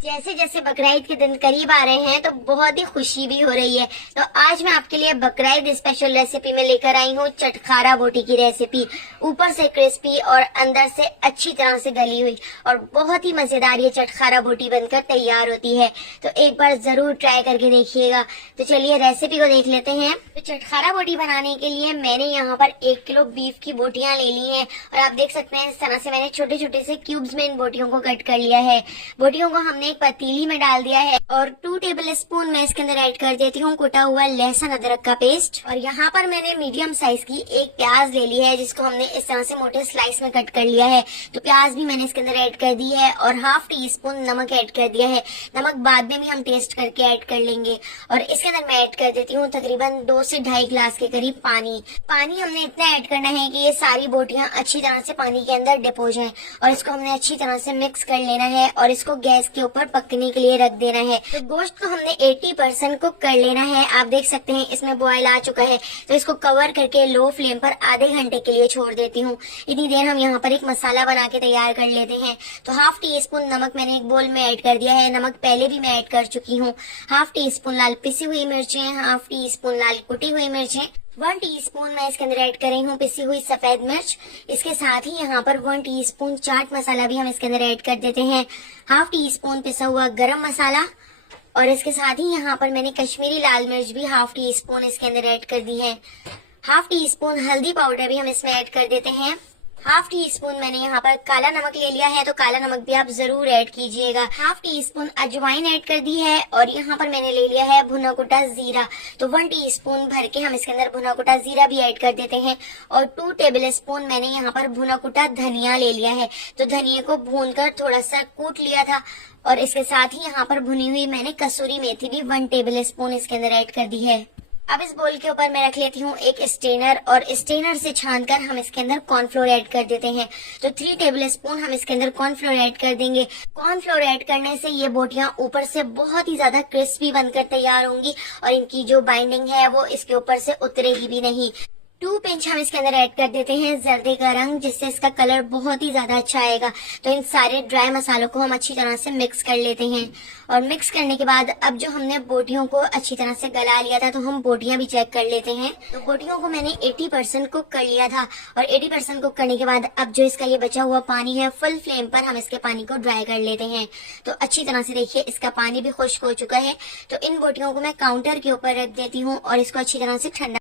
जैसे जैसे बकरीद के दिन करीब आ रहे हैं तो बहुत ही खुशी भी हो रही है। तो आज मैं आपके लिए बकरीद स्पेशल रेसिपी में लेकर आई हूँ चटखारा बोटी की रेसिपी। ऊपर से क्रिस्पी और अंदर से अच्छी तरह से गली हुई और बहुत ही मजेदार ये चटखारा बोटी बनकर तैयार होती है। तो एक बार जरूर ट्राई करके देखिएगा। तो चलिए रेसिपी को देख लेते हैं। तो चटखारा बोटी बनाने के लिए मैंने यहाँ पर 1 किलो बीफ की बोटियां ले ली हैं और आप देख सकते हैं इस तरह से मैंने छोटे छोटे से क्यूब्स में इन बोटियों को कट कर लिया है। बोटियों को हमने एक पतीली में डाल दिया है और 2 टेबल स्पून मैं इसके अंदर ऐड कर देती हूँ कुटा हुआ लहसुन अदरक का पेस्ट। और यहाँ पर मैंने मीडियम साइज की एक प्याज ले ली है जिसको हमने इस तरह से मोटे स्लाइस में कट कर लिया है। तो प्याज भी मैंने इसके अंदर ऐड कर दी है और ½ टीस्पून नमक ऐड कर दिया है। नमक बाद में भी हम टेस्ट करके ऐड कर लेंगे। और इसके अंदर मैं ऐड कर देती हूँ तकरीबन 2 से 2.5 गिलास के करीब पानी। पानी हमने इतना ऐड करना है कि ये सारी बोटियां अच्छी तरह से पानी के अंदर डिप हो जाएं और इसको हमने अच्छी तरह से मिक्स कर लेना है और इसको गैस के ऊपर पकने के लिए रख देना है। तो गोश्त को हमने 80% कुक कर लेना है। आप देख सकते हैं इसमें बॉयल आ चुका है। तो इसको कवर करके लो फ्लेम पर आधे घंटे के लिए छोड़ देती हूँ। इतनी देर हम यहाँ पर एक मसाला बना के तैयार कर लेते हैं। तो ½ टीस्पून नमक मैंने एक बोल में ऐड कर दिया है। नमक पहले भी मैं ऐड कर चुकी हूँ। ½ टीस्पून लाल पिसी हुई मिर्चें, ½ टीस्पून लाल कुटी हुई मिर्चें, 1 टीस्पून मैं इसके अंदर ऐड कर रही हूँ पिसी हुई सफेद मिर्च। इसके साथ ही यहाँ पर 1 टीस्पून चाट मसाला भी हम इसके अंदर ऐड कर देते हैं। ½ टीस्पून पिसा हुआ गरम मसाला और इसके साथ ही यहाँ पर मैंने कश्मीरी लाल मिर्च भी ½ टीस्पून इसके अंदर ऐड कर दी है। ½ टीस्पून हल्दी पाउडर भी हम इसमें ऐड कर देते हैं। ½ टीस्पून मैंने यहाँ पर काला नमक ले लिया है। तो काला नमक भी आप जरूर ऐड कीजिएगा। ½ टीस्पून अजवाइन ऐड कर दी है और यहाँ पर मैंने ले लिया है भुना कुटा जीरा। तो 1 टीस्पून भर के हम इसके अंदर भुना कुटा जीरा भी ऐड कर देते हैं। और 2 टेबल स्पून मैंने यहाँ पर भुना कुटा धनिया ले लिया है। तो धनिया को भूनकर थोड़ा सा कूट लिया था और इसके साथ ही यहाँ पर भुनी हुई मैंने कसूरी मेथी भी 1 टेबल स्पून इसके अंदर ऐड कर दी है। अब इस बोल के ऊपर मैं रख लेती हूँ एक स्ट्रेनर और स्ट्रेनर से छानकर हम इसके अंदर कॉर्नफ्लोर ऐड कर देते हैं। तो 3 टेबल स्पून हम इसके अंदर कॉर्नफ्लोर ऐड कर देंगे। कॉर्नफ्लोर ऐड करने से ये बोटियां ऊपर से बहुत ही ज्यादा क्रिस्पी बनकर तैयार होंगी और इनकी जो बाइंडिंग है वो इसके ऊपर से उतरेगी भी नहीं। 2 पिंच हम इसके अंदर ऐड कर देते हैं जर्दे का रंग, जिससे इसका कलर बहुत ही ज्यादा अच्छा आएगा। तो इन सारे ड्राई मसालों को हम अच्छी तरह से मिक्स कर लेते हैं। और मिक्स करने के बाद अब जो हमने बोटियों को अच्छी तरह से गला लिया था तो हम बोटियां भी चेक कर लेते हैं। तो बोटियों को मैंने 80% कुक कर लिया था और 80% कुक करने के बाद अब जो इसका ये बचा हुआ पानी है फुल फ्लेम पर हम इसके पानी को ड्राई कर लेते हैं। तो अच्छी तरह से देखिए इसका पानी भी खुश्क हो चुका है। तो इन बोटियों को मैं काउंटर के ऊपर रख देती हूँ और इसको अच्छी तरह से ठंडा